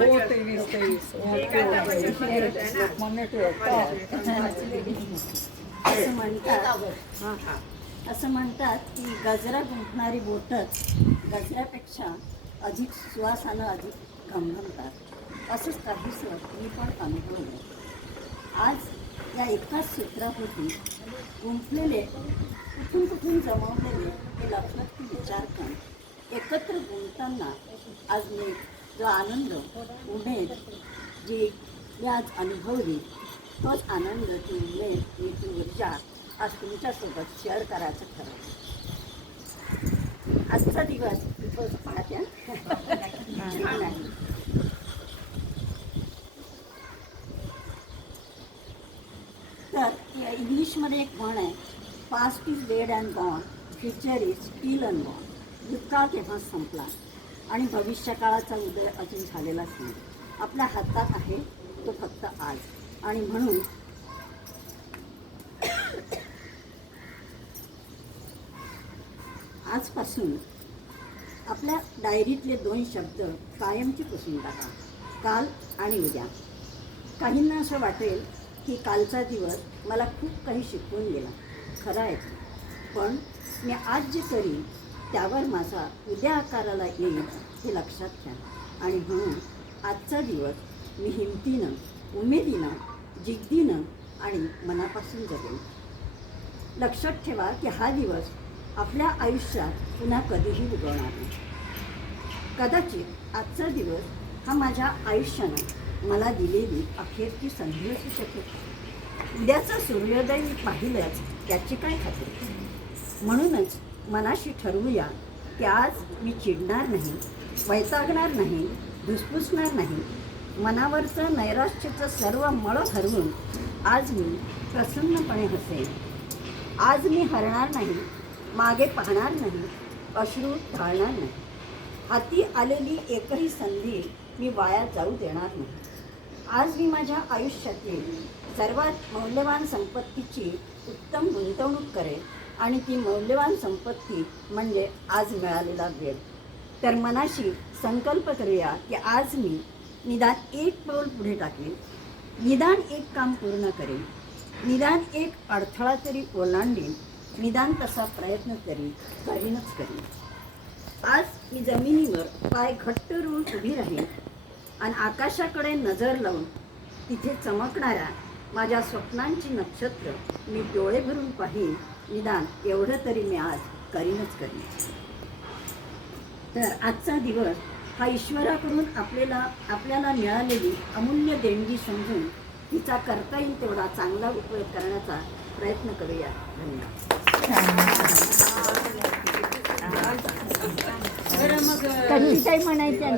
हो तेवीस तेवीस लोकमान्य असं म्हणतात असं म्हणतात की गजरा गुंफणारी बोटच गजऱ्यापेक्षा अधिक सुवासानं अधिक घमघमतात असंच काहीसं मी पण अनुभवलं. आज या एकाच सूत्रापोटी गुंफलेले कुठून कुठून जमवलेले हे लक्षात विचार करून एकत्र गुंतताना आज मी जो आनंद उमेद जी मी आज अनुभवली तोच आनंद ती उमेद मी ती ऊर्जा आज तुमच्यासोबत शेअर करायचं ठरवलं. आजचा दिवस इथं पाहते. छान आहे. तर इंग्लिशमध्ये एक म्हण आहे past is dead and gone future is still and gone भूतकाळ केव्हा संपला. आणि भविष्यकाळाचा उदय अजून झालेलाच नाही. आपल्या हातात आहे तो फक्त आज. आणि म्हणून आजपासून आपल्या डायरीतले दोन शब्द कायमचे पुसून टाका काल आणि उद्या. काहींना असं वाटेल की कालचा दिवस मला खूप काही शिकवून गेला. खरं आहे. पण मी आज जे करीन त्यावर माझा उद्या आकाराला येईल हे लक्षात घ्या. आणि म्हणून आजचा दिवस मी हिमतीनं उमेदीनं जिद्दीनं आणि मनापासून जगेन. लक्षात ठेवा की हा दिवस आपल्या आयुष्यात पुन्हा कधीही उगवणार नाही. कदाचित आजचा दिवस हा माझ्या आयुष्यानं मला दिलेली अखेरची संधी असू शकेल. उद्याचा सूर्योदय मी पाहिलंच त्याची काय खात्री? म्हणूनच मनाशी ठरवूया की आज मी चिडणार नाही वैतागणार नाही धुसफुसणार नाही. मनावरचं नैराश्याचं सर्व मळ हरवून आज मी प्रसन्नपणे हसेन. आज मी हरणार नाही मागे पाहणार नाही अश्रू ढाळणार नाही. हाती आलेली एकही संधी मी वाया जाऊ देणार नाही. आज मी माझ्या आयुष्यातील सर्वात मौल्यवान संपत्तीची उत्तम गुंतवणूक करेन. आणि ती मौल्यवान संपत्ती म्हणजे आज मिळालेला वेळ. तर मनाशी संकल्प करूया की आज मी निदान एक पाऊल पुढे टाकेन. निदान एक काम पूर्ण करेन. निदान एक अडथळा तरी ओलांडीन. निदान तसा प्रयत्न तरी करीनच करीन. आज मी जमिनीवर पाय घट्ट रोवून उभी राहीन आणि आकाशाकडे नजर लावून तिथे चमकणाऱ्या माझ्या स्वप्नांची नक्षत्र मी डोळे भरून पाहीन. निदान एवढं तरी मी आज करीनच करीन. तर आजचा दिवस हा ईश्वराकडून आपल्याला आपल्याला मिळालेली अमूल्य देणगी समजून तिचा करता येईल तेवढा चांगला उपयोग करण्याचा प्रयत्न करूया. धन्यवाद. कविता म्हणायच्या